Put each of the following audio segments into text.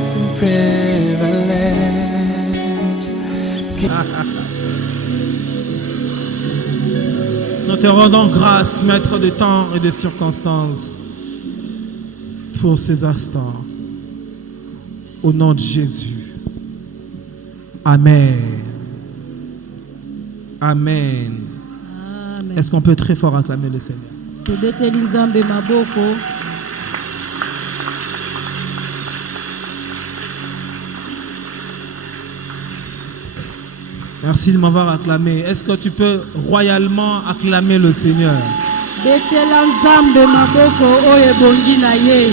it's a privilege. Nous te rendons grâce, maître de temps et de circonstances, pour ces instants. Au nom de Jésus. Amen. Amen. Amen. Est-ce qu'on peut très fort acclamer le Seigneur? Tobeteli Nzambe maboko. Merci de m'avoir acclamé. Est-ce que tu peux royalement acclamer le Seigneur? Betela Nzambe maboko oyo ebongi na ye.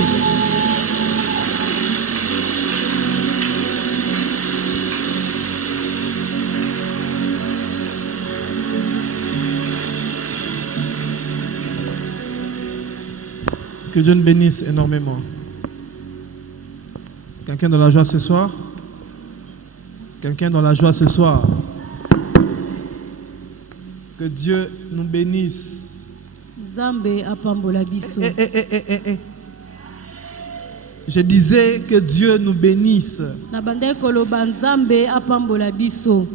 Que Dieu nous bénisse énormément. Quelqu'un dans la joie ce soir? Quelqu'un dans la joie ce soir? Que Dieu nous bénisse. Nzambe apambola biso. Je disais que Dieu nous bénisse. Na bande koloba Nzambe apambola biso.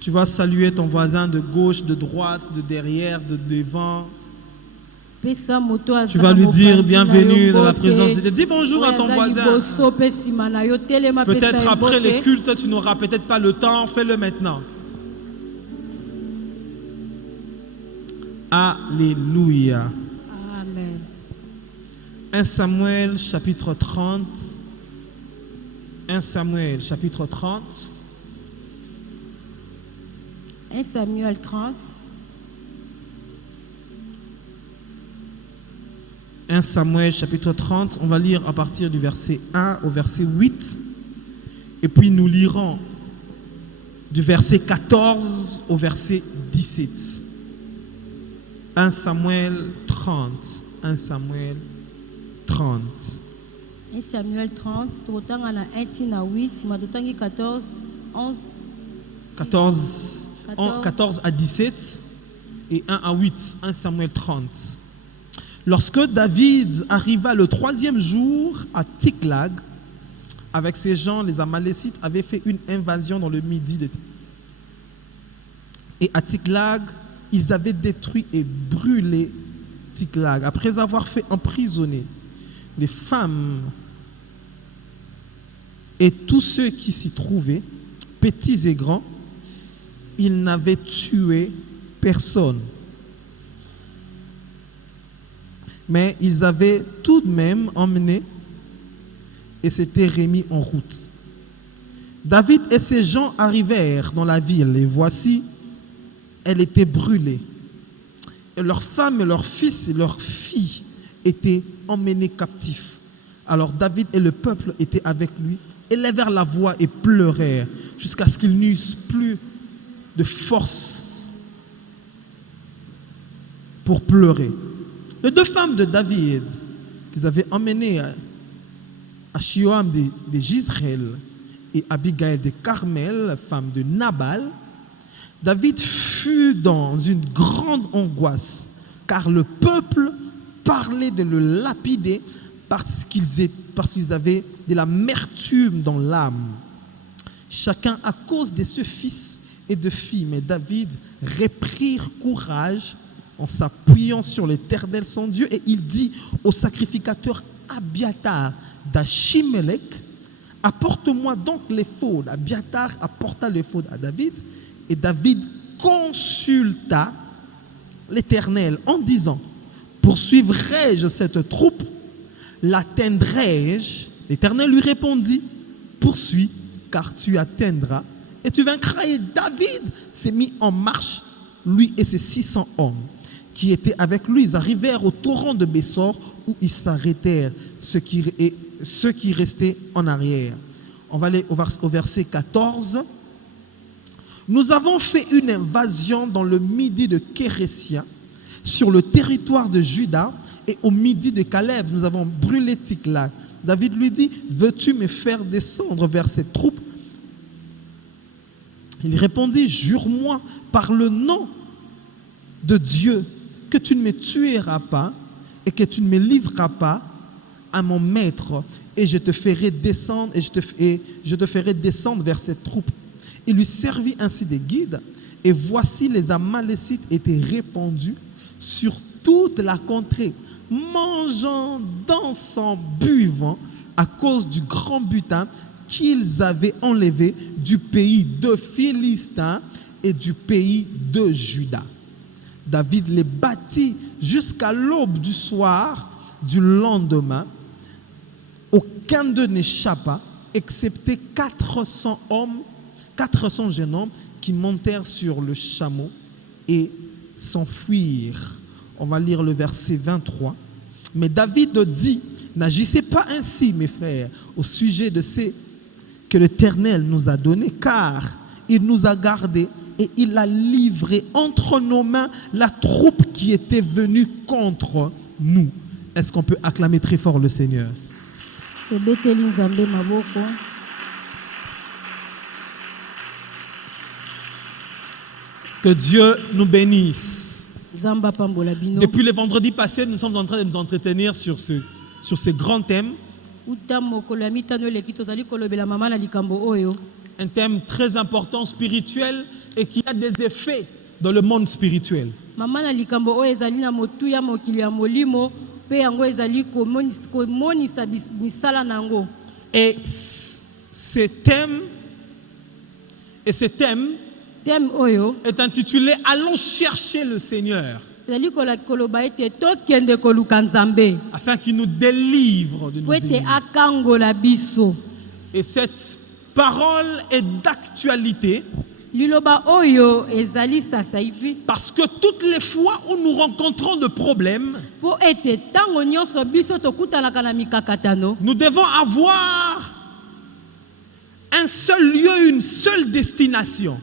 Tu vas saluer ton voisin de gauche, de droite, de derrière, de devant. Tu vas lui dire bienvenue dans la présence de Dieu. Dis bonjour à ton voisin. Peut-être après les cultes, tu n'auras peut-être pas le temps. Fais-le maintenant. Alléluia. Amen. 1 Samuel chapitre 30. 1 Samuel chapitre 30. 1 Samuel 30. 1 Samuel chapitre 30, on va lire à partir du verset 1 au verset 8. Et puis nous lirons du verset 14 au verset 17. 1 Samuel 30. 1 Samuel 30. 1 Samuel 30, totanga na 1 na 8, matotangi 14, 11. 14 à 17 et 1 à 8. 1 Samuel 30. Lorsque David arriva le 3e jour à Tsiklag, avec ses gens, les Amalécites avaient fait une invasion dans le midi. Et à Tsiklag, ils avaient détruit et brûlé Tsiklag. Après avoir fait emprisonner les femmes et tous ceux qui s'y trouvaient, petits et grands, ils n'avaient tué personne. Mais ils avaient tout de même emmené et s'étaient remis en route. David et ses gens arrivèrent dans la ville et voici, elle était brûlée. Et leurs femmes et leurs fils et leurs filles étaient emmenés captifs. Alors David et le peuple étaient avec lui, élevèrent la voix et pleurèrent jusqu'à ce qu'ils n'eussent plus de force pour pleurer. Les 2 femmes de David qu'ils avaient emmenées à Shioam de Jizreel et Abigail de Carmel, femme de Nabal, David fut dans une grande angoisse car le peuple parlait de le lapider parce qu'ils avaient de l'amertume dans l'âme. Chacun à cause de ce fils et de filles, mais David reprit courage en s'appuyant sur l'Éternel son Dieu, et il dit au sacrificateur Abiatar d'Achimelech, apporte-moi donc l'éphod. Abiatar apporta l'éphod à David, et David consulta l'Éternel en disant, poursuivrai-je cette troupe? L'atteindrai-je? L'Éternel lui répondit, poursuis, car tu atteindras et tu vaincras. Et David s'est mis en marche, lui et ses 600 hommes qui étaient avec lui. Ils arrivèrent au torrent de Bessor où ils s'arrêtèrent, ceux qui restaient en arrière. On va aller au verset 14. Nous avons fait une invasion dans le midi de Kéressia, sur le territoire de Juda, et au midi de Caleb, nous avons brûlé Tsiklag. David lui dit, veux-tu me faire descendre vers cette troupe? Il répondit, jure-moi par le nom de Dieu que tu ne me tueras pas et que tu ne me livreras pas à mon maître et je te ferai descendre et je te ferai descendre vers cette troupe. Il lui servit ainsi des guides et voici les Amalécites étaient répandus sur toute la contrée, mangeant, dansant, buvant à cause du grand butin qu'ils avaient enlevé du pays de Philistins et du pays de Juda. David les battit jusqu'à l'aube du soir du lendemain. Aucun d'eux n'échappa, excepté 400 jeunes hommes qui montèrent sur le chameau et s'enfuirent. On va lire le verset 23. Mais David dit, n'agissez pas ainsi, mes frères, au sujet de ce que l'Éternel nous a donné, car il nous a gardés et il a livré entre nos mains la troupe qui était venue contre nous. Est-ce qu'on peut acclamer très fort le Seigneur? Que Dieu nous bénisse. Depuis le vendredi passé, nous sommes en train de nous entretenir sur ces grands thèmes. Un thème très important, spirituel, et qui a des effets dans le monde spirituel. Et ce thème est intitulé « Allons chercher le Seigneur » afin qu'il nous délivre de nos ennemis. Et cette parole est d'actualité parce que toutes les fois où nous rencontrons de problèmes, nous devons avoir un seul lieu, une seule destination.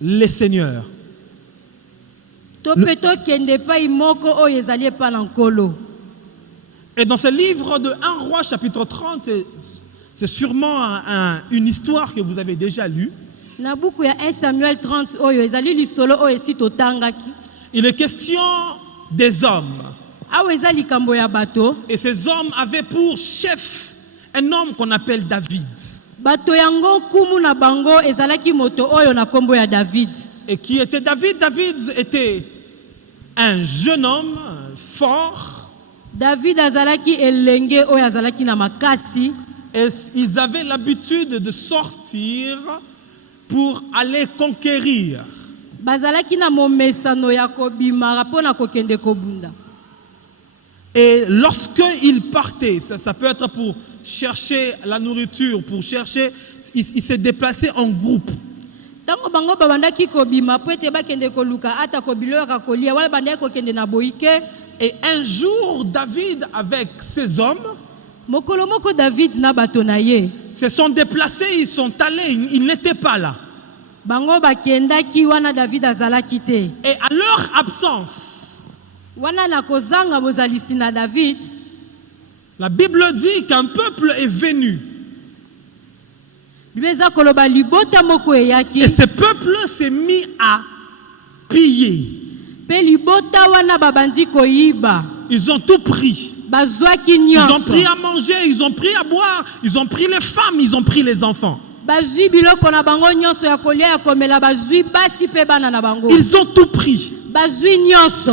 Les seigneurs. Et dans ce livre de 1 Roi chapitre 30, c'est sûrement une histoire que vous avez déjà lue. Il est question des hommes. Et ces hommes avaient pour chef un homme qu'on appelle David. Et qui était David? David était un jeune homme fort. David azalaki elenge oyo azalaki na makasi. Et ils avaient l'habitude de sortir pour aller conquérir. Bazalaki na momesano ya kobima pona kokende kobunda. Et lorsque ils partaient, ça peut être pour chercher la nourriture, pour chercher, ils se déplaçaient en groupe. Tango bango babandaki kobima po ete bakende koluka ata kobilo ka kolia wala bandaki kokende na boike. Et un jour, David, avec ses hommes, se sont déplacés, ils sont allés, ils n'étaient pas là. Et à leur absence, la Bible dit qu'un peuple est venu. Et ce peuple s'est mis à piller. Ils ont tout pris. Ils ont pris à manger, ils ont pris à boire, ils ont pris les femmes, ils ont pris les enfants. Ils ont tout pris.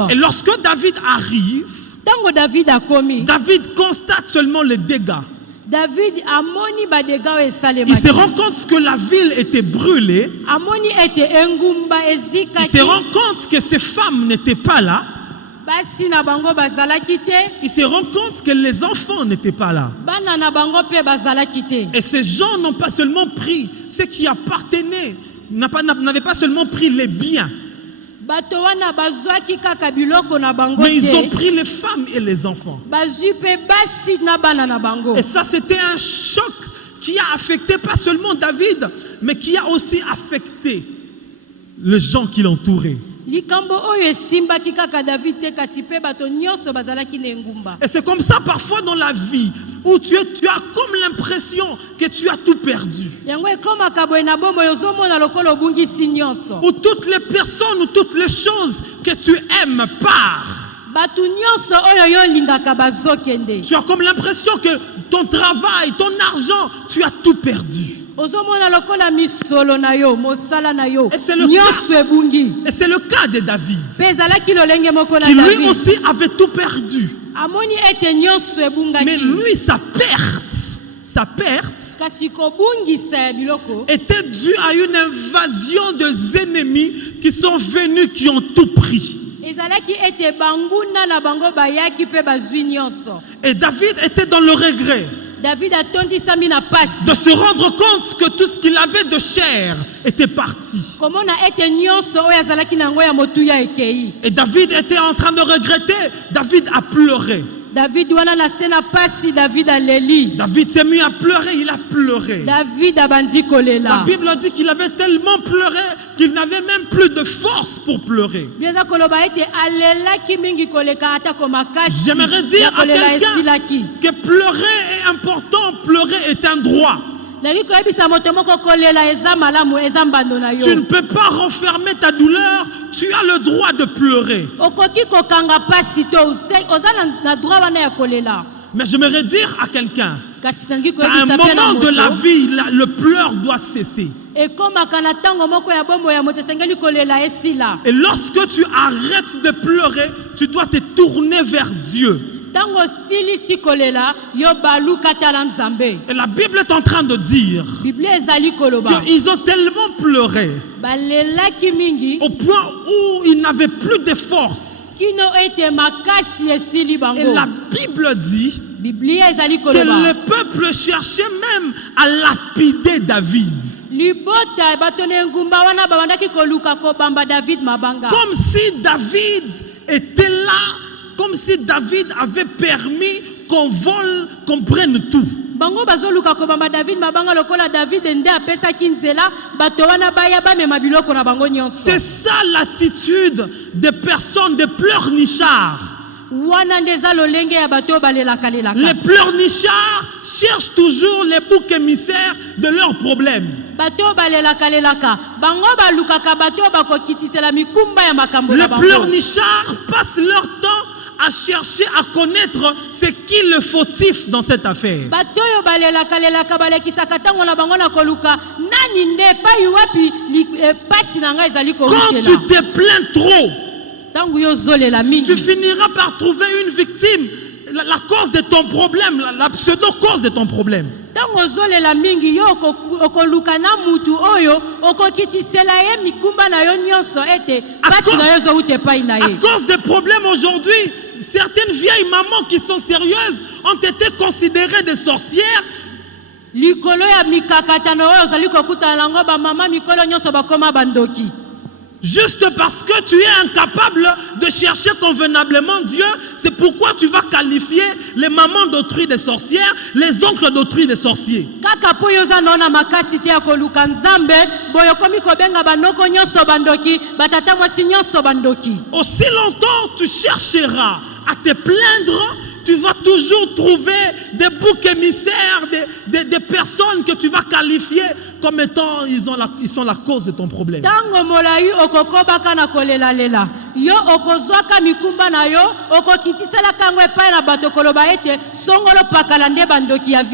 Et lorsque David arrive, David constate seulement les dégâts. Il se rend compte que la ville était brûlée. Il se rend compte que ces femmes n'étaient pas là. Il se rend compte que les enfants n'étaient pas là. Et ces gens n'ont pas seulement pris ce qui appartenait, n'avaient pas seulement pris les biens, mais ils ont pris les femmes et les enfants. Et ça, c'était un choc qui a affecté pas seulement David, mais qui a aussi affecté les gens qui l'entouraient. likambo oyo esimbaki kaka David te kasi pe bato nyonso bazalaki na engumba. Et c'est comme ça parfois dans la vie où tu as comme l'impression que tu as tout perdu. Yango ekomaka boye na bomoi ozomona lokola obungisi nyonso. Où toutes les personnes ou toutes les choses que tu aimes partent. Batu nyonso oyo yo lingaka bazokende. Tu as comme l'impression que ton travail, ton argent, tu as tout perdu. Ozomona lokola misolo na yo, mosala na yo. Et c'est le cas de David. Qui lui aussi avait tout perdu. Mais lui, sa perte était due à une invasion des ennemis qui sont venus, qui ont tout pris. Et David était dans le regret de se rendre compte que tout ce qu'il avait de chair était parti. Et David était en train de regretter. David a pleuré. David s'est mis à pleurer, il a pleuré. La Bible dit qu'il avait tellement pleuré qu'il n'avait même plus de force pour pleurer. J'aimerais dire à quelqu'un que pleurer est important, pleurer est un droit. Tu ne peux pas renfermer ta douleur, tu as le droit de pleurer. Mais j'aimerais dire à quelqu'un qu'à un moment de la vie, le pleur doit cesser. Et lorsque tu arrêtes de pleurer, tu dois te tourner vers Dieu. Et la Bible est en train de dire qu'ils ont tellement pleuré au point où ils n'avaient plus de force. Et la Bible dit que le peuple cherchait même à lapider David. Comme si David était là, comme si David avait permis qu'on vole, qu'on prenne tout. C'est ça l'attitude des personnes, des pleurnichards. Les pleurnichards cherchent toujours les boucs émissaires de leurs problèmes. Les pleurnichards passent leur temps à chercher à connaître ce qui est le fautif dans cette affaire. Quand tu te plains trop, tu finiras par trouver une victime, la cause de ton problème, la pseudo-cause de ton problème. À cause des problèmes aujourd'hui, certaines vieilles mamans qui sont sérieuses ont été considérées des sorcières. Juste parce que tu es incapable de chercher convenablement Dieu, c'est pourquoi tu vas qualifier les mamans d'autrui des sorcières, les oncles d'autrui des sorciers. Aussi longtemps tu chercheras à te plaindre, tu vas toujours trouver des boucs émissaires, des personnes que tu vas qualifier comme étant, ils sont la cause de ton problème. C'est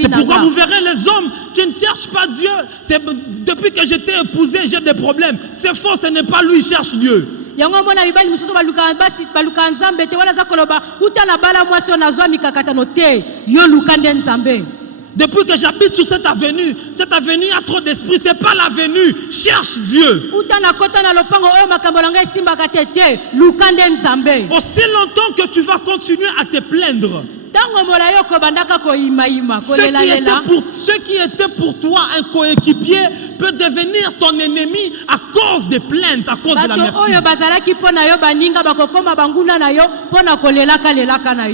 pourquoi vous verrez les hommes qui ne cherchent pas Dieu. Depuis que j'étais épousé, j'ai des problèmes. C'est faux, ce n'est pas lui qui cherche Dieu. Depuis que j'habite sur cette avenue a trop d'esprit, c'est pas l'avenue, cherche Dieu. Aussi longtemps que tu vas continuer à te plaindre, ce qui était pour toi un coéquipier peut devenir ton ennemi à cause des plaintes, à cause de l'amertume.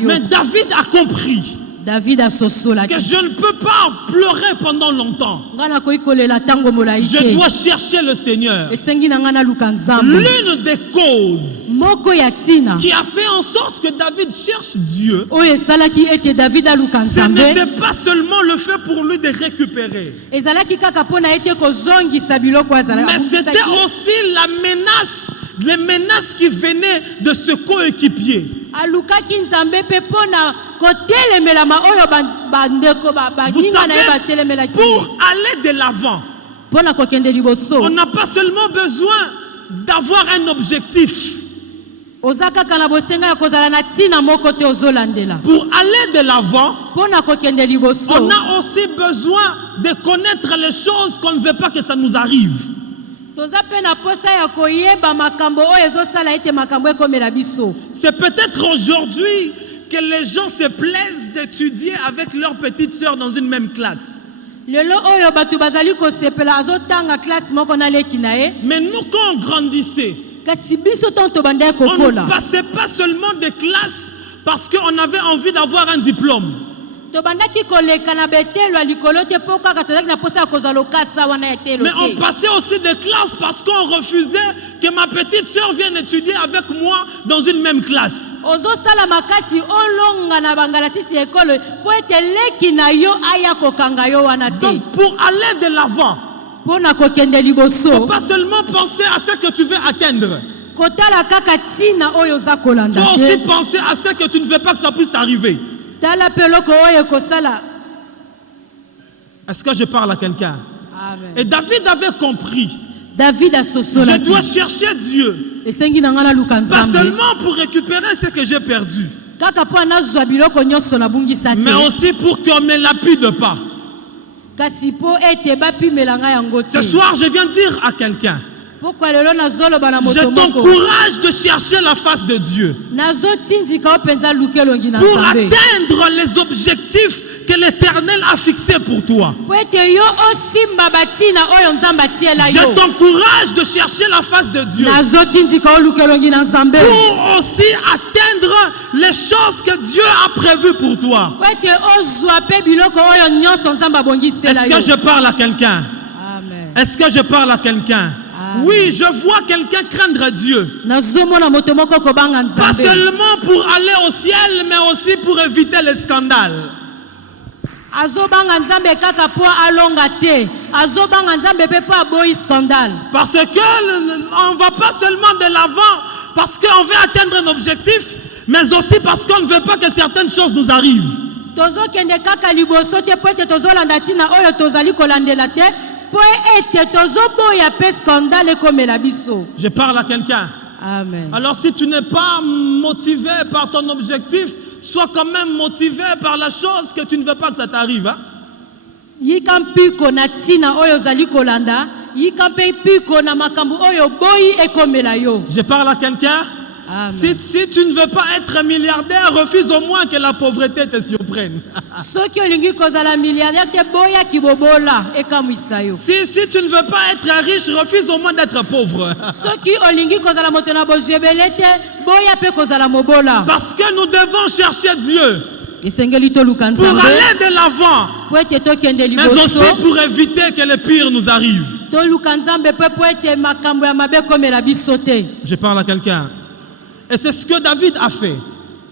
Mais David a compris David a sosolaki. Que je ne peux pas pleurer pendant longtemps. Ngana ko ikolela tango molaike. Je dois chercher le Seigneur. Esengi na ngana luka nzambe. L'une des causes Moko ya tina. qui a fait en sorte que David cherche Dieu, Oyo esalaki ete David aluka ce nzambe. n'était pas seulement le fait pour lui de récupérer, Ezalaki kaka pona ete kozongisa biloko azala. mais c'était aussi la menace, les menaces qui venaient de ce coéquipier. Alukaki nzambe pe pona kotelemelama oyo bandeko Vous baninga na ye savez, batelemelaki. pour aller de l'avant, Pona kokende liboso. on n'a pas seulement besoin d'avoir un objectif. Oza kaka na bosenga ya kozala na tina moko te ozolandela. Pour aller de l'avant, Pona kokende liboso. on a aussi besoin de connaître les choses qu'on ne veut pas que ça nous arrive. Toza pe na posa ya koyeba makambo oyo ezosala ete makambo ekomela biso. C'est peut-être aujourd'hui que les gens se plaisent d'étudier avec leur petite sœur dans une même classe. Lelo oyo batu bazali kosepela azotanga classe moko na leki na ye. Mais nous, quand on grandissait, Kasi biso tonto banda on ne kokola. passait pas seulement des classes parce qu'on avait envie d'avoir un diplôme. To banda ki koleka na betelo likolo te poka ka tozaki na posa ya kozala lokasa wana ya telo Mais on te. passait aussi des classes parce qu'on refusait que ma petite sœur vienne étudier avec moi dans une même classe. Ozosala makasi olonga na bangalatisi ekolo po ete leki na yo aya kokanga yo wana te. Donc pour aller de l'avant, Pona kokende il ne liboso. faut pas seulement penser à ce que tu veux atteindre. Kotala kaka tina oyo za Il kolanda faut aussi te. penser à ce que tu ne veux pas que ça puisse t'arriver. Tala peloko oyo kosala. Est-ce que je parle à quelqu'un? Amen. Et David avait compris. David a Je sosolaki. dois chercher Dieu. Esengi na ngana luka Pas nzambe. seulement pour récupérer ce que j'ai perdu, Kaka po anazwa biloko nyonso na bungisa mais te. aussi pour qu'on ne me lapide pas. Kasi po ete bapimela nga yango te. Ce soir, je viens dire à quelqu'un, Pourquoi lelo nazoloba na je moto moko. t'encourage de chercher la face de Dieu Nazotindika openza lukelongi na pour nzambe. atteindre les objectifs que l'Éternel a fixés pour toi. Po ete yo osimba batina oyo nzambe atiela Je yo. t'encourage de chercher la face de Dieu Nazotindika olukelongi na nzambe. pour aussi atteindre les choses que Dieu a prévues pour toi. Po ete ozwa pe biloko oyo nyonso nzambe abongisela Est-ce yo. que je parle à quelqu'un? Amen. Est-ce que je parle à quelqu'un? Amen. Oui, je vois quelqu'un craindre Dieu. Nazomona moto moko kobanga Pas nzambe. seulement pour aller au ciel, mais aussi pour éviter les scandales. Azobanga nzambe kaka po alonga te. Azobanga nzambe pe po aboyi scandale. Parce que on ne va pas seulement de l'avant parce qu'on veut atteindre un objectif, mais aussi parce qu'on ne veut pas que certaines choses nous arrivent. Tozokende kaka liboso te po ete tozolanda tina oyo tozali kolandela te. Po ete tozoboya pe scandale ekomela biso. Je parle à quelqu'un. Amen. Alors si tu n'es pas motivé par ton objectif, sois quand même motivé par la chose que tu ne veux pas que ça t'arrive. Hein? Yika mpiko na tina oyo zali kolanda. Yika mpe mpiko na makambo oyo boyi ekomela yo. Je parle à quelqu'un. Amen. Si tu ne veux pas être milliardaire, refuse au moins que la pauvreté te surprenne. Soki olingi kozala milliardaire te boya kibobola ekamwisa yo. Si tu ne veux pas être riche, refuse au moins d'être pauvre. Soki olingi kozala moto na bozwi ebele te boya pe kozala mobola. Parce que nous devons chercher Dieu Esengeli toluka pour nzambe. aller de l'avant, Po ete tokende mais liboso. aussi pour éviter que le pire nous arrive. Toluka nzambe pe po ete makambo ya mabe ekomela biso te. Je parle à quelqu'un. Et c'est ce que David a fait.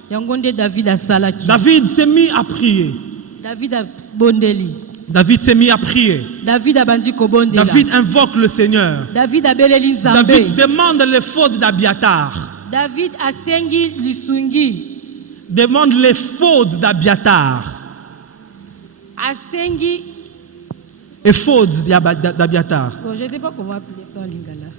Yango nde David asalaki. David s'est mis à prier. David abondeli. David s'est mis à prier. David abandi kobondela. David invoque le Seigneur. David abeleli nzambe. David demande les fautes d'Abiatar. David asengi lisungi. Demande les fautes d'Abiatar. Asengi. Et fautes d'Abiatar. Bon, je ne sais pas comment appeler ça en lingala.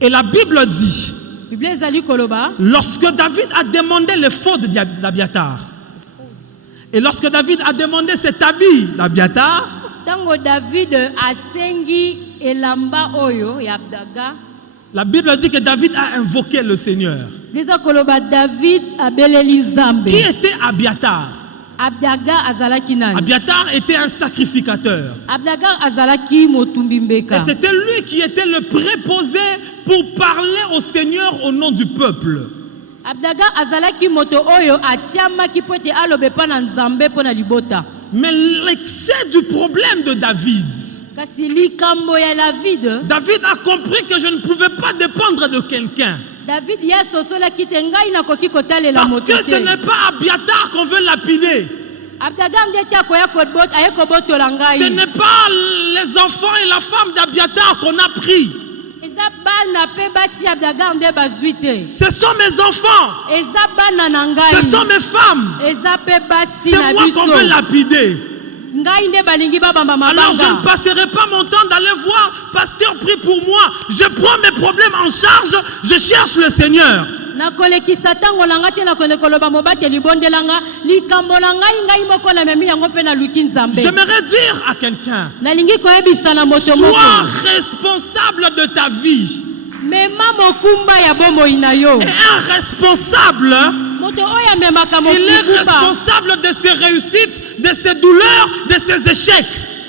Et la Bible dit, Bible ezali koloba. lorsque David a demandé les fautes d'Abiatar, et lorsque David a demandé cet habit d'Abiatar, Tango David asengi elamba oyo ya Abdaga. la Bible dit que David a invoqué le Seigneur. Biza koloba David abeleli nzambe. Qui était Abiatar? Abdaga azalaki nani? Abiatar était un sacrificateur. Abdaga azalaki motumbi Et mbeka. c'était lui qui était le préposé pour parler au Seigneur au nom du peuple. Abdaga azalaki moto oyo atiamaki po ete alobe pa na Nzambe po na libota. Mais l'excès du problème de David. Kasi likambo ya David. David a compris que je ne pouvais pas dépendre de quelqu'un. David ya sosola kite ngai na koki kotalela Parce moto. que ce n'est pas Abiatar qu'on veut lapider. Abdaga ndeti akoya kobot ayeko botola ngai. Ce n'est pas les enfants et la femme d'Abiatar qu'on a pris. Eza bana pe basi Abdaga nde bazwite. Ce sont mes enfants. Eza bana na ngai. Ce sont mes femmes. Eza pe basi C'est na moi biso. qu'on veut lapider. Ngai nde balingi babamba mabanga. Alors je ne passerai pas mon temps d'aller voir pasteur, prie pour moi. Je prends mes problèmes en charge, je cherche le Seigneur. nakolekisa tango na nga te nakone koloba mobateli bondelanga likambo na ngai moko na memi yango mpe na luki Nzambe. J'aimerais dire à quelqu'un, nalingi koyebisa na moto moko, sois responsable de ta vie. mema mokumba ya bomoi na yo. Et un responsable, moto oyo amemaka il est mokumba responsable de ses réussites, de ses douleurs, de ses échecs.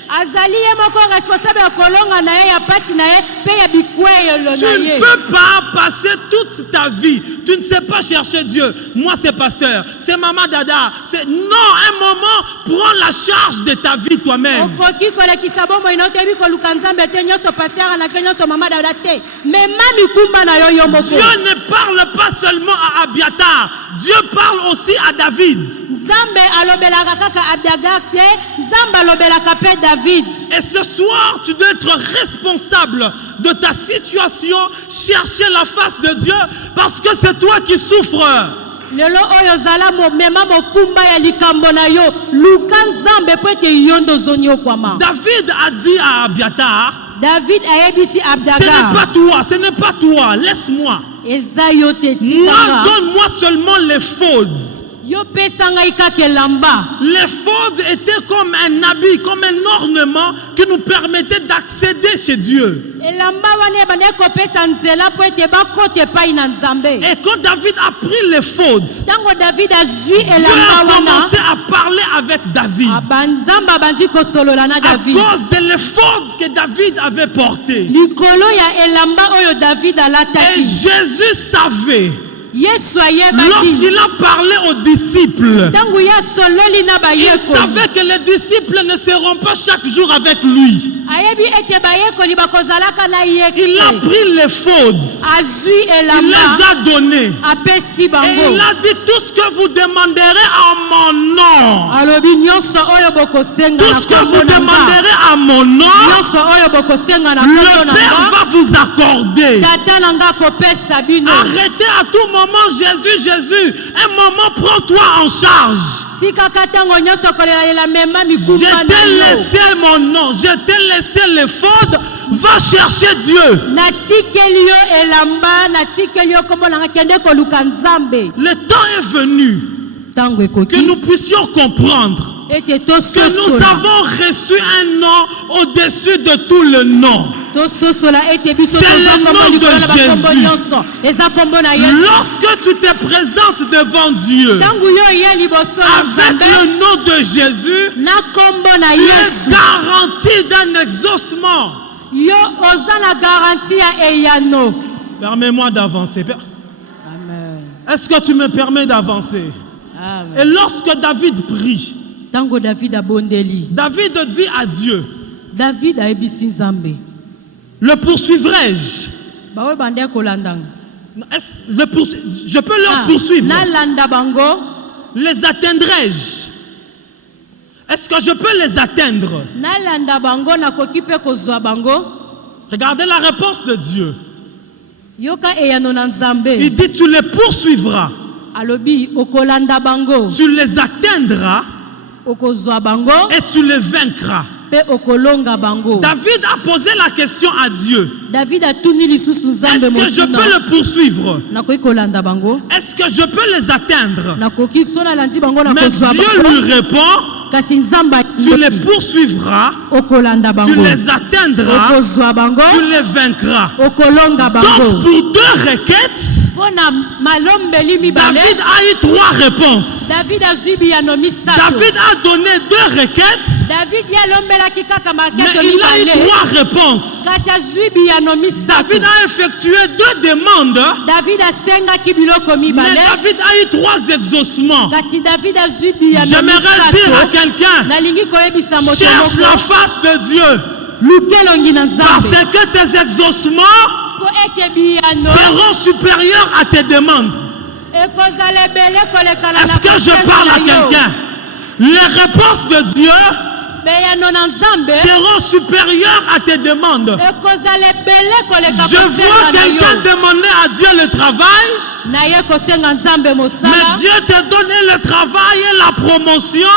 azali ye moko responsable ya kolonga na ye ya pasi na ye mpe ya bikweyelo Tu na ne ye. peux pas passer toute ta vie. Tu ne sais pas chercher Dieu. Moi, c'est pasteur. C'est maman Dada. Non, un moment, prends la charge de ta vie toi-même. okoki kolekisa bomoi na yo toyebi koluka Nzambe te nyonso paster na ke nyonso mama Dada te mema mikumba na yo yo moko. Dieu ne parle pas seulement à Abiatar. Dieu parle aussi à David. Nzambe alobelaka kaka Abdaga te, Nzambe alobelaka pe David. Et ce soir, tu dois être responsable de ta situation, chercher la face de Dieu, parce que c'est toi qui souffres. Lelo oyo zala mema mokumba ya likambo na yo, luka Nzambe po ete yo ndozoni okwama. David a dit à Abiatar, David ayebisi ce Abdaga, n'est pas toi, ce n'est pas toi, laisse-moi. eza yo te Moi, tikanga. donne-moi seulement les faudes. Yo pesa ngai kaka elamba. L'éphod était comme un habit, comme un ornement qui nous permettait d'accéder chez Dieu. Elamba wana ebande kopesa nzela po ete bakote epai na Nzambe. Et quand David a pris l'éphod, Tango David azwi Dieu a elamba wana, commencé à parler avec David. abanzamba abandi kosolola na À David. cause de l'éphod que David avait porté. Likolo ya elamba oyo David Et alataki. Jésus savait, Yesu ayebaki. lorsqu'il a parlé aux disciples, Tango ya sololi na il bayekoli. savait que les disciples ne seront pas chaque jour avec lui. Ayebi ete bayekoli bakozalaka na ye. Il a pris l'éphod, Azwi il elamba les a donnés. apesi Et bango. il a dit tout ce que vous demanderez en mon nom. Alobi nyonso oyo bokosenga Tout na ce que vous kombo na nga. demanderez à mon nom, Nyonso oyo bokosenga na kombo le na Père nga. va vous accorder. Tata na nga kopesa bino. Arrêtez à tout moment, Jésus. Un moment, prends-toi en charge. Tikaka tango nyonso kolela mema Je mikumba na t'ai yo. laissé mon nom, je t'ai laissé l'éphod. Va chercher Dieu. Natikeli yo elamba, natikeli yo kombo na nga kende koluka Nzambe. Le temps est venu Tango que ekoki nous puissions comprendre ete que nous tososola. avons reçu un nom au-dessus de tout le nom. Tososola ete biso C'est le toza kombo nom likolo de na bakombo Jésus. nyonso. Eza kombo na Yesu. Lorsque tu te présentes devant Dieu Tango yo ye liboso na avec Nzambe le nom de Jésus, na kombo na tu es Yesu. garanti d'un exaucement. Yo oza na garantie ya eyano. Permets-moi d'avancer. Amen. Est-ce que tu me permets d'avancer? Amen. Et lorsque David prie, Tango David abondeli. David dit à Dieu, David ayebisi Nzambe. le poursuivrai-je? Bawe bande kolandanga. Je peux leur poursuivre. Nalanda bango. Les atteindrai-je? Est-ce que je peux les atteindre? Nalanda bango nakoki pe kozwa bango. Regardez la réponse de Dieu. Yoka eyano na Nzambe. Il dit, tu les poursuivras. Alobi okolanda bango. Tu les atteindras Okozwa bango et tu les vaincras. pe okolonga bango. David a posé la question à Dieu. David atuni lisusu Nzambe Est-ce que je peux motina. le poursuivre? Nakoki kolanda bango. Est-ce que je peux les atteindre? Nakoki tona landi bango na Mais kozwa Dieu bango. lui répond, Kasi Nzambe tu les poursuivras, okolanda tu bango. les atteindras, Okozwa bango. tu les vaincras. Okolonga Donc bango. pour deux requêtes, Pona malombeli mibale. David a eu trois réponses. David azwi biyano misato. David a donné deux requêtes David yalombelaki kaka Mais maketo il a eu mibale 3 réponses. kasi azwi biyano misato. David a effectué 2 demandes, David asengaki biloko mais mibale David a eu 3 exaucements. kasi David azwi biyano J'aimerais dire à misato. quelqu'un, Nalingi koyebisa moto cherche la moko face de Dieu. luke elongi na Parce Nzambe que tes exaucements po ete biyano seront supérieurs à tes demandes. ekozala ebele koleka na Est-ce que je parle à quelqu'un? Les réponses de Dieu beyano na Nzambe seront supérieures à tes demandes. ekozala ebele koleka Je vois kosenga na quelqu'un yo demander à Dieu le travail, na ye kosenga Nzambe mais mosala Dieu te donne le travail et la promotion.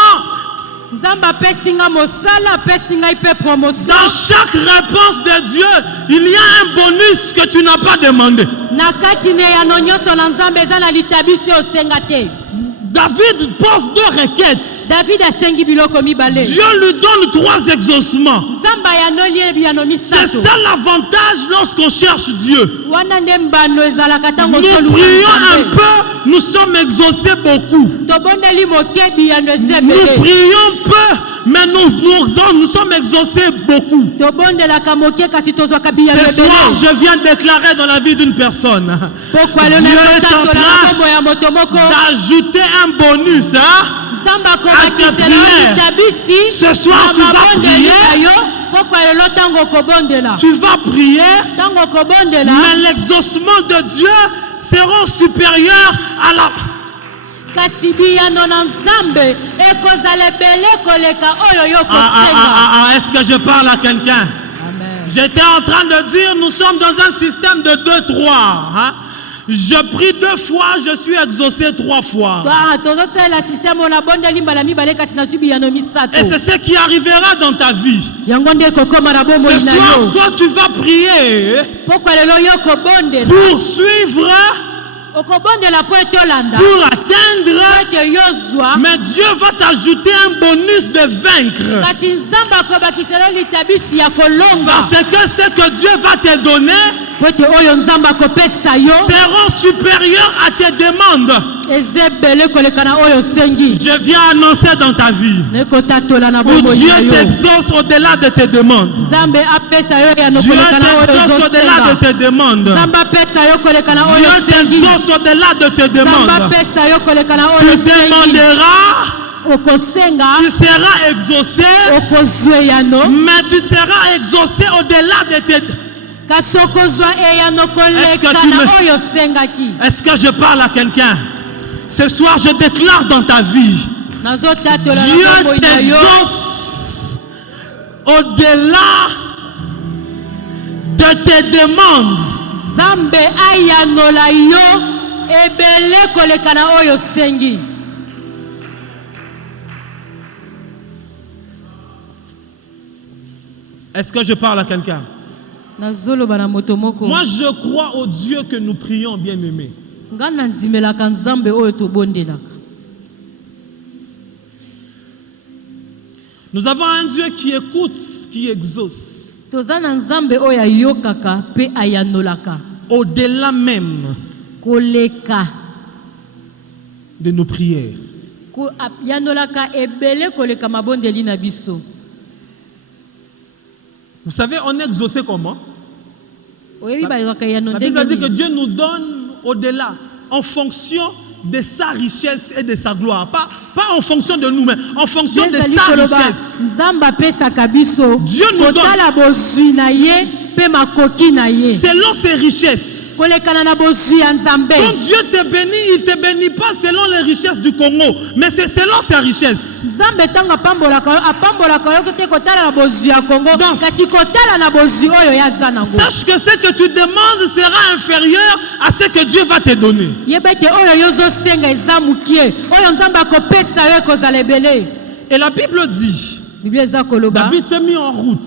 Nzambe apesi nga mosala apesi ngai mpe promotion. Dans chaque réponse de Dieu, il y a un bonus que tu n'as pas demandé. Na kati ne ya no nyonso na Nzambe eza na litabisi osenga te. David pose 2 requêtes. David asengi biloko mibale. Dieu lui donne 3 exaucements. Nzambe ayanoli ye biyano C'est misato. ça l'avantage lorsqu'on cherche Dieu. Wana nde mbano ezalaka ntango Nous ozoluka prions un Nzambe. peu, nous sommes exaucés beaucoup. Tobondeli moke biyano eza Nous ebele. prions peu, mais nous sommes exaucés beaucoup. Tobondelaka moke kasi tozwaka biyano Ce soir, ebele. je viens déclarer dans la vie d'une personne. Pokwa lelo Dieu est en tatola na train kombo ya moto moko. d'ajouter un bonus. Hein? Nzambe À tes akobakisela prières. litabisi Ce soir, na tu vas mabondeli prier. na yo. Pokwa lelo ntango okobondela. Tu vas prier, Ntango okobondela. mais l'exaucement de Dieu sera supérieur à la... kasi biyano na Nzambe ekozala ebele koleka oyo yo kosenga. Est-ce que je parle à quelqu'un? Amen. J'étais en train de dire, nous sommes dans un système de 2-3. Hein? Je prie 2 fois, je suis exaucé 3 fois. tozosalela systeme oyo nabondeli mbala mibale kasi nazwi biyano misato. Et c'est ce qui arrivera dans ta vie. yango nde ekokóma na Ce bomoi na soir, yo. toi, tu vas prier Pokwa lelo yo okobondela. pour suivre, okobondela mpo ete olanda. pour atteindre, po ete yozwa. mais Dieu va t'ajouter un bonus de vaincre. kasi Nzambe akobakisela litabisi ya kolonga. Parce que ce que Dieu va te donner po ete oyo Nzambe akopesa yo seront supérieurs à tes demandes. eza ebele koleka na oyo osengi. Je viens annoncer dans ta vie nekotatola na où bomoi Dieu na yo. t'exauce au-delà de tes demandes. Nzambe apesa yo yano Dieu koleka na oyo t'exauce au-delà de ozosenga. tes demandes. Nzambe apesa yo koleka na oyo Dieu osengi. t'exauce au-delà de tes Nzambe demandes. apesa yo koleka na Tu oyo osengi. demanderas, okosenga tu seras exaucé, okozwa eyano mais tu seras exaucé au-delà de tes... kasi okozwa eyano Est-ce koleka que tu na me- oyo osengaki. Est-ce que je parle à quelqu'un? Ce soir, je déclare dans ta vie, nazotatola na Dieu bomoi na yo. t'exauce au-delà de tes demandes. Nzambe ayanola yo ebele koleka na oyo osengi. Est-ce que je parle à quelqu'un? nazoloba na moto moko. Moi, je crois au Dieu que nous prions, bien-aimés. nga nandimelaka Nzambe oyo tobondelaka. Nous avons un Dieu qui écoute, qui exauce, toza na Nzambe oyo ayokaka mpe ayanolaka au-delà même koleka. de nos prières. Yanolaka ebele koleka mabondeli na biso. Vous savez, on est exaucé comment? Oyebi bayaka La yano Bible dit que ndenge. Dieu nous donne au-delà, en fonction de sa richesse et de sa gloire. Pas en fonction de nous, mais en fonction de Ezali sa koloba richesse. Nzambe apesaka biso Dieu nous donne. kotala bozwi na ye mpe makoki na ye Selon ses richesses. kolekana na bozwi ya Nzambe. Quand Dieu te bénit, il ne te bénit pas selon les richesses du Congo, mais c'est selon ses richesses. Nzambe ntango apambolaka yo te kotala na bozwi ya Kongo Donc, kasi kotala na bozwi oyo yaza nango. Sache que ce que tu demandes sera inférieur à ce que Dieu va te donner. yeba ete oyo yozosenga eza mokie oyo Nzambe akopesa yo ekozala ebele. Et la Bible dit, Biblia eza koloba David s'est mis en route.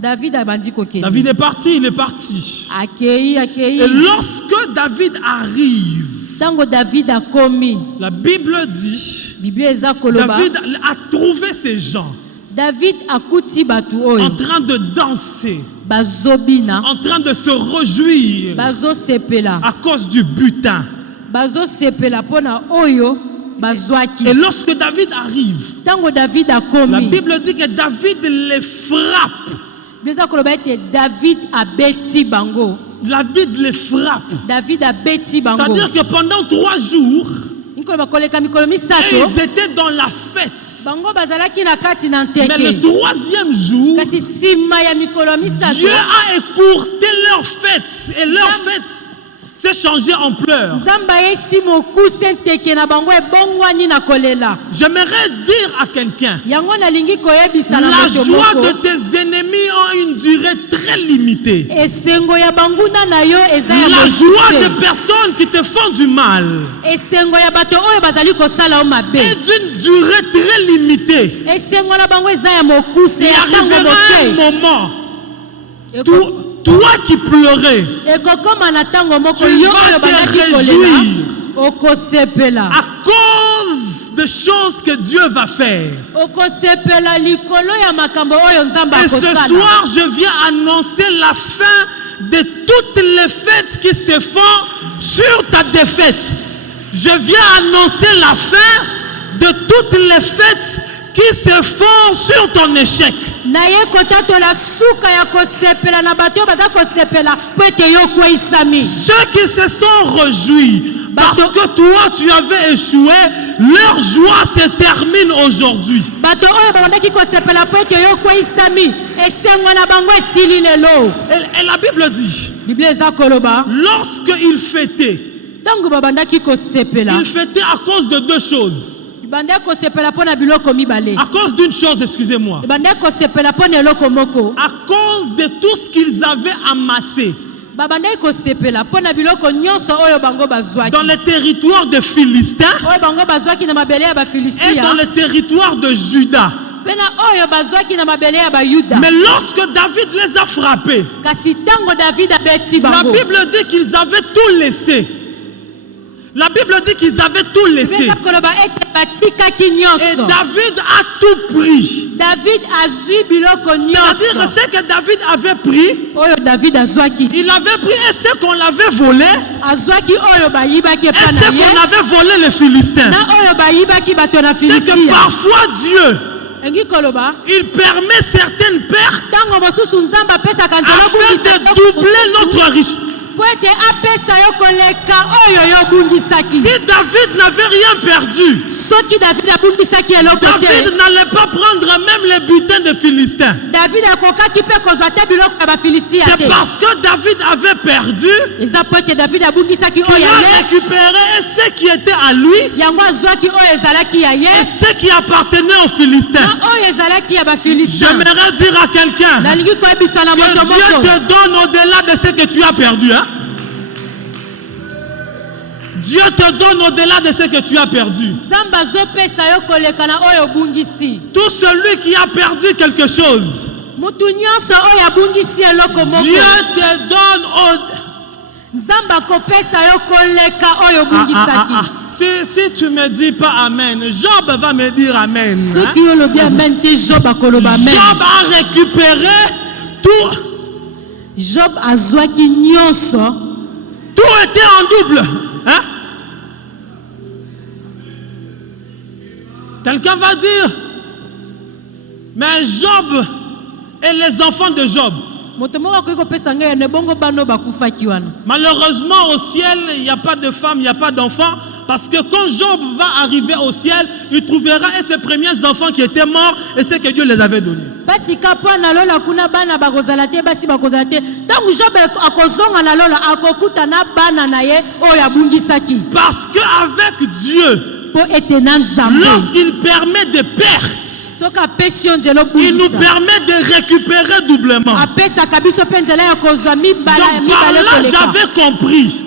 David abandi kokende. David est parti, il est parti. akei Et lorsque David arrive, ntango David akomi la Bible dit, Biblia eza koloba David a trouvé ces gens David akuti batu en oyo train de danser, bazobina en train de se réjouir bazosepela à cause du butin. bazosepela mpona oyo bazwaki. Et lorsque David arrive, Tango David a la commis. Bible dit que David les frappe. David a beti bango. David les frappe. David a beti bango. C'est-à-dire que pendant 3 jours, Misato. ils étaient dans la fête. Bango bazalaki na kati na nteke. Mais le 3e jour, Kasi sima ya mikolo misato. Dieu a écourté leur fête. Et leur fête s'est changée en pleurs. Nzamba yesi mokuse nteke na bango ebongwani na kolela. J'aimerais dire à quelqu'un, Yango nalingi koyebisa na la moto joie moko. de tes ennemis a une durée très limitée. Esengo ya banguna na yo eza ya La joie mokuse. des personnes qui te font du mal Esengo ya bato oyo bazali kosala o mabe. est d'une durée très limitée. Esengo na bango eza ya mokuse Il ya tango arrivera un moke. moment, Eko- toi qui pleurais, ekokoma na tango moko Tu yo vas oyo te bandaki réjouir. kolela okosepela à cause des choses que Dieu va faire. okosepela likolo ya makambo oyo nzambe Et ce akosala. soir, je viens annoncer la fin de toutes les fêtes qui se font sur ta défaite. Je viens annoncer la fin de toutes les fêtes qui se font sur ton échec. naye kotatola suka ya kosepela na bato oyo baza kosepela po ete yo okweisami. Ceux qui se sont réjouis parce Bato- que toi tu avais échoué, leur joie se termine aujourd'hui. bato oyo babandaki kosepela po ete yo okweisami esengo na bango esili lelo. Et la Bible dit, biblia eza koloba lorsqu'ils fêtaient, ntango babandaki kosepela ils fêtaient à cause de 2 choses. bandaki kosepela mpo na biloko mibale. À cause d'une chose, excusez-moi. bandaki kosepela mpo na eloko moko. À cause de tout ce qu'ils avaient amassé babandaki kosepela mpo na biloko nyonso oyo bango bazwaki. dans les territoires de Philistins oyo bango bazwaki na mabele ya et dans bafilistia les territoires de Juda. mpe na oyo bazwaki na mabele ya bayuda. Mais lorsque David les a frappés, kasi ntango david abeti la bango Bible dit qu'ils avaient tout laissé. La Bible dit qu'ils avaient tout laissé. eza koloba ete batikaki Et nyonso. David a tout pris. david azwi biloko C'est-à-dire que nyonso ce que David avait pris, oyo david azwaki. il avait pris et ce qu'on l'avait volé, azwaki oyo bayibaki et epa ce na qu'on ye avait volé les Philistins. na oyo bayibaki bato na C'est que filistia. parfois Dieu, engi koloba il permet certaines pertes ntango mosusu nzambe apesaka nzela afin obungisa de doubler notre richesse. po ete apesa yo koleka oyo yo obungisaki. Si David n'avait rien perdu, soki david abungisaki eloko David te n'allait pas prendre même les butins des Philistins. david akokaki mpe kozwa te biloko ya bafilistia C'est te. parce que David avait perdu eza po ete david abungisaki qu'il oyo ya a ye récupéré ce qui était à lui yango azwaki oyo ezalaki ya ye et ce qui appartenait aux Philistins. na oyo ezalaki ya bafilistia. J'aimerais dire à quelqu'un nalingi koyebisa na que moto Dieu moko te donne au-delà de ce que tu as perdu. Hein? Dieu te donne au-delà de ce que tu as perdu. nzambe azopesa yo koleka na oyo obungisi. Tout celui qui a perdu quelque chose, mutu nyonso oyo abungisi eloko moko Dieu te donne au... nzambe akopesa yo koleka oyo obungisaki. Si tu me dis pas Amen, Job va me dire Amen. Hein? soki olobi amen te job akoloba amen. Job a récupéré tout. job azwaki nyonso. Tout était en double. Hein? Quelqu'un va dire, mais Job et les enfants de Job, moto moko akoki kopesa ngai ene bongo bano bakufaki wana. malheureusement au ciel, il n'y a pas de femme, il n'y a pas d'enfants. Parce que quand Job va arriver au ciel, il trouvera et ses premiers enfants qui étaient morts et ce que Dieu les avait donnés. basi kapo na lola kuna bana bakozala te basi bakozala te ntango job akozonga na lola akokuta na bana na ye oyo abungisaki. Parce qu'avec Dieu, po ete na nzambe lorsqu'il permet des pertes, soki apesi yo nzela il nous obungisa permet de récupérer doublement. apesaka biso mpe nzela ya kozwa Donc par mibale là, koleka. j'avais compris.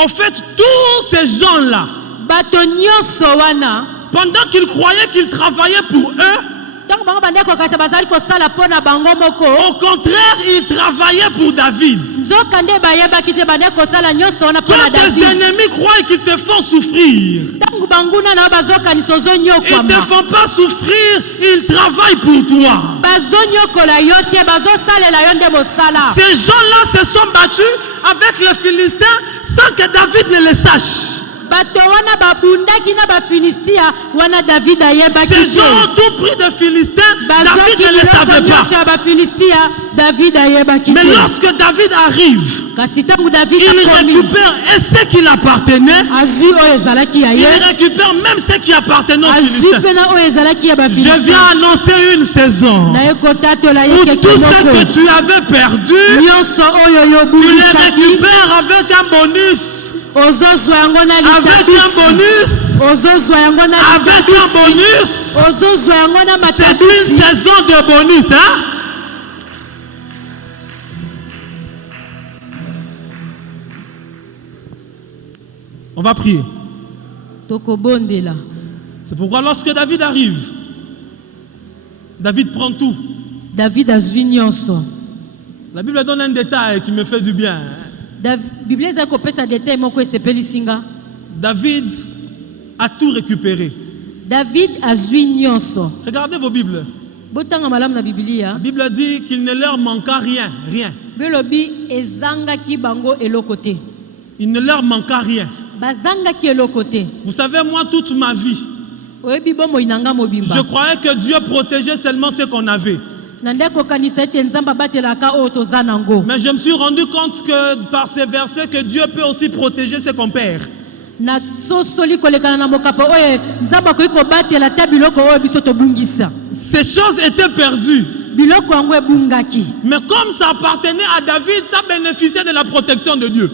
En fait, tous ces gens-là, bato nyonso wana pendant qu'ils croyaient qu'ils travaillaient pour eux, ntango bango bandeki kokata bazali kosala mpo na bango moko au contraire, ils travaillaient pour David. nzoka nde bayebaki te bandeki kosala nyonso wana mpo na Quand tes david. ennemis croient qu'ils te font souffrir, ntango banguna na yo bazokanisa ils ne te ozonyokwama font pas souffrir, ils travaillent pour toi. bazonyokola yo te bazosalela yo nde mosala. Ces gens-là se sont battus avec les Philistins sans que David ne le sache. bato wana babundaki na bafilistia wana David ayebaki Ces gens ont tout pris de Philistins. David ne le savait pas. bafilistia David ayebaki Mais lorsque David arrive, kasi tangu David il récupère et ce qui l'appartenait. azui oyo ezalaki ya Il ye récupère même ce qui appartenait aux azui Philistins. pena oyo ezalaki ya Je bafilistia viens annoncer une saison na ye kotatola ye où keke tout ce moko que tu avais perdu, nyonso oyo tu les yobulisaki récupères avec un bonus. ozozwa yango na Avec un litabisi bonus. ozozwa yango na Avec un litabisi bonus. ozozwa yango na C'est une matabisi saison de bonus, hein? On va prier. tokobondela C'est pourquoi lorsque David arrive, David prend tout. David azwi nyonso La Bible donne un détail qui me fait du bien, hein? biblia eza kopesa detail moko esepelisi nga David a tout récupéré. David azwi nyonso Regardez vos Bibles. botanga malamu na La bibilia Bible dit qu'il ne leur manqua rien. Rien. bilobi ezangaki bango eloko te Il ne leur manqua rien. bazangaki eloko te Vous savez, moi, toute ma vie, oyebi bomoi na nga mobimba je croyais que Dieu protégeait seulement ce qu'on avait. na nde kokanisa ete nzambe abatelaka oyo toza nango Mais je me suis rendu compte que par ces versets, que Dieu peut aussi protéger ce qu'on perd. na sosoli kolekana na mokapo oyo nzambe akoki kobatela ta biloko oyo biso tobungisa Ces choses étaient perdues. biloko yango ebungaki Mais comme ça appartenait à David, ça bénéficiait de la protection de Dieu.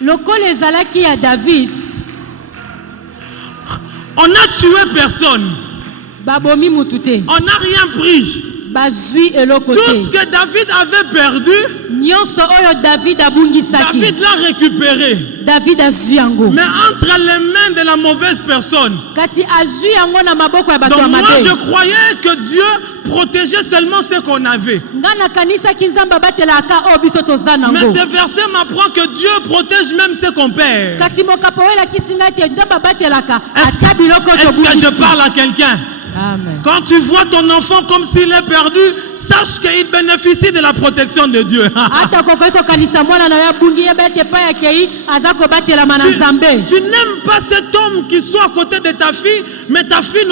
lokola ezalaki ya David On n'a tué personne. babomi mutu te On n'a rien pris. bazwi eloko Tout ce te que David avait perdu, nyonso oyo David abungisaki David l'a récupéré. David azwi yango Mais entre les mains de la mauvaise personne. kasi azwi yango na maboko ya bato ya Donc moi, mabe je croyais que Dieu protégeait seulement ce qu'on avait. nga nakanisaki nzambe abatelaka oyo biso toza Mais nango ce verset m'apprend que Dieu protège même ce qu'on perd. kasi mokapo oyo elakisi ngai te nzambe abatelaka Est-ce ata biloko est-ce que je tobungisi parle à quelqu'un? amen Quand tu vois ton enfant comme s'il est perdu, sache qu'il bénéficie de la protection de Dieu. ata kokoki kokanisa mwana na yo abungi yeba ete epai akei aza kobatelama na Tu, nzambe tu n'aimes pas cet homme qui soit à côté de ta fille, mais ta fille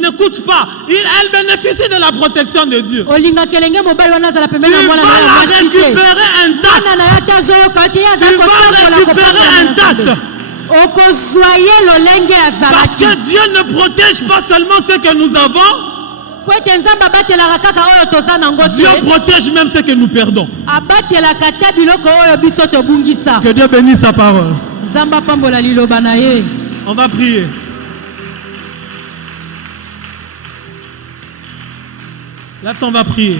n'écoute pas. Elle bénéficie de la protection de Dieu. olingaka elenge mobali wana azala Tu pembeni na vas mwana na yo la mwasi te récupérer intacte. mwana na yo ate azoyoka te ye aza Tu vas kosakola récupérer intacte. okozwa ye lolenge Parce azalaki que Dieu ne protège pas seulement ce que nous avons, po ete nzambe abatelaka kaka oyo toza nango Dieu te protège même ce que nous perdons. abatelaka te biloko oyo biso tobungisa Que Dieu bénisse sa parole. nzambe apambola liloba na ye On va prier. Lève-toi, on va prier.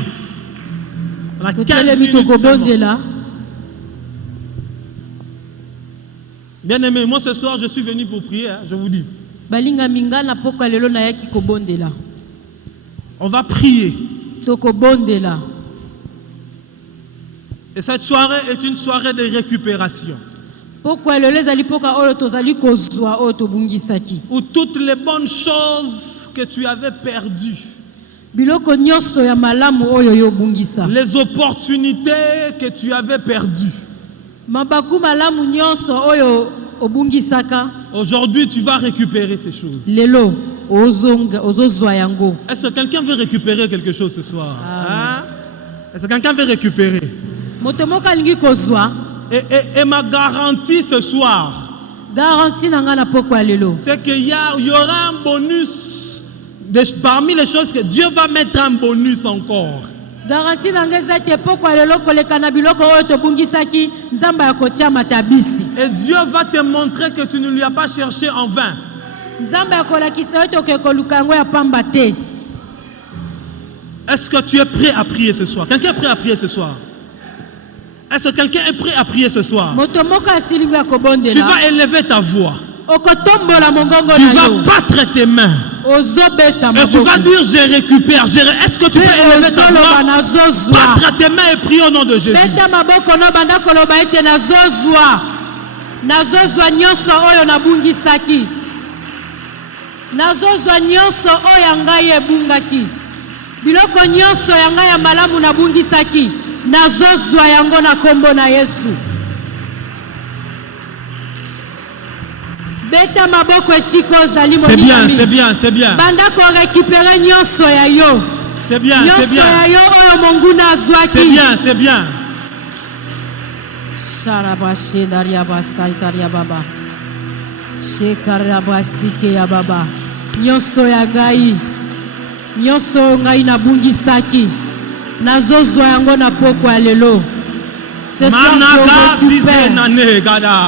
On a 15 totelemi minutes seulement. tokobondela Bien-aimé, moi ce soir je suis venu pour prier, hein, je vous dis. balingami nga na pokwa lelo nayaki kobondela On va prier. tokobondela Et cette soirée est une soirée de récupération. pokwa lelo ezali poka oyo tozali kozwa oyo tobungisaki Où toutes les bonnes choses que tu avais perdues, biloko nyonso ya malamu oyo yobungisa les opportunités que tu avais perdues, mabaku malamu nyonso oyo obungisaka aujourd'hui tu vas récupérer ces choses. lelo ozozwa yango Est-ce que quelqu'un veut récupérer quelque chose ce soir? Hein? Est-ce que quelqu'un veut récupérer? moto moko alingi kozwa Et ma garantie ce soir, garanti na nga na pokwa lelo c'est qu'il y aura un bonus. Parmi les choses que Dieu va mettre un bonus encore. garanti na nga eza ete pokwa lelo koleka na biloko oyo tobungisaki nzambe akotia matabisi Et Dieu va te montrer que tu ne lui as pas cherché en vain. nzambe akolakisa yo toke koluka yango ya pamba te Est-ce que tu es prêt à prier ce soir? Quelqu'un est prêt à prier ce soir? Est-ce que quelqu'un est prêt à prier ce soir? moto moko asilingi ya Tu kobondela vas élever ta voix. okotombola mongongo Tu na vas yo battre tes mains. ozobeta Et tu maboko vas dire je récupère. Est-ce que tu peux élever ta ozoloba voix? nazozwa Battre tes mains et prier au nom de Jésus. beta maboko no banda koloba ete nazozwa nyonso oyo nabungisaki nazozwa nyonso oyo ya ngai ebungaki biloko nyonso ya ngai ya malamu nabungisaki nazozwa yango na kombo na Yesu Beta maboko esika ozali C'est bien, moningami. c'est bien, c'est bien. Banda ko récupérer nyonso ya yo. C'est bien, c'est Nyonso ya bien. yo oyo monguna azwaki. C'est bien, c'est bien. Sharabashi daria basai daria baba. Shekarabasi ke ya baba. Nyonso ya ngai. Nyonso ngai nabungisaki. Nazozwa yango na poko ya lelo. Ce soir Manaka je size récupère. nane gada.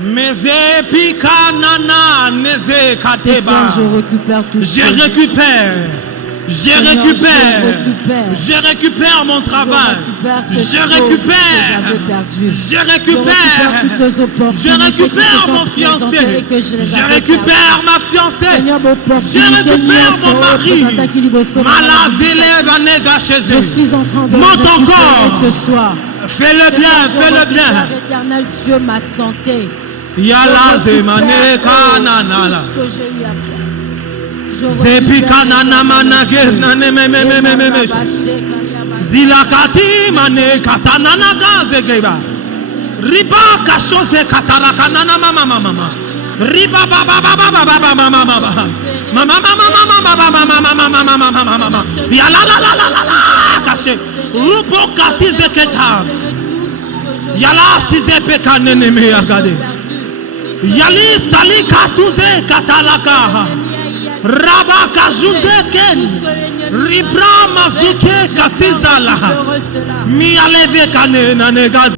Meze pika nana neze Ce soir kateba. je récupère tout ce Je que j'ai. récupère. Je Seigneur, récupère. je récupère. Je récupère mon travail. Je Je récupère récupère. ces choses que j'avais perdues. Je toutes les opportunités Je récupère qui se mon sont fiancé. présentées et que je les Je avais récupère ma fiancée. Seigneur, Je récupère mon mari. Malazele vanega chez Je suis en train de Monte récupérer encore. ce soir. Fais-le Ce bien, soir, je fais-le récupère, bien. Éternel Dieu, ma santé. Yala Je zemane récupère, kananala. tout ce que j'ai eu à faire. Je Zepika récupère, nana manage Éternel nane me me me me me me. Dieu. Zilakati mane katanana gaze geba. Riba kashose kataraka nana mama mama. Riba baba baba baba mama mama. Mama mama mama mama mama mama mama mama. Yala la la la la la kashe. Rupo katize keta. Yala size peka nene me agade. Yali sali katuze katalaka. Raba kajuze ken. Ribra mazuke katizala. Mi aleve kane na negade.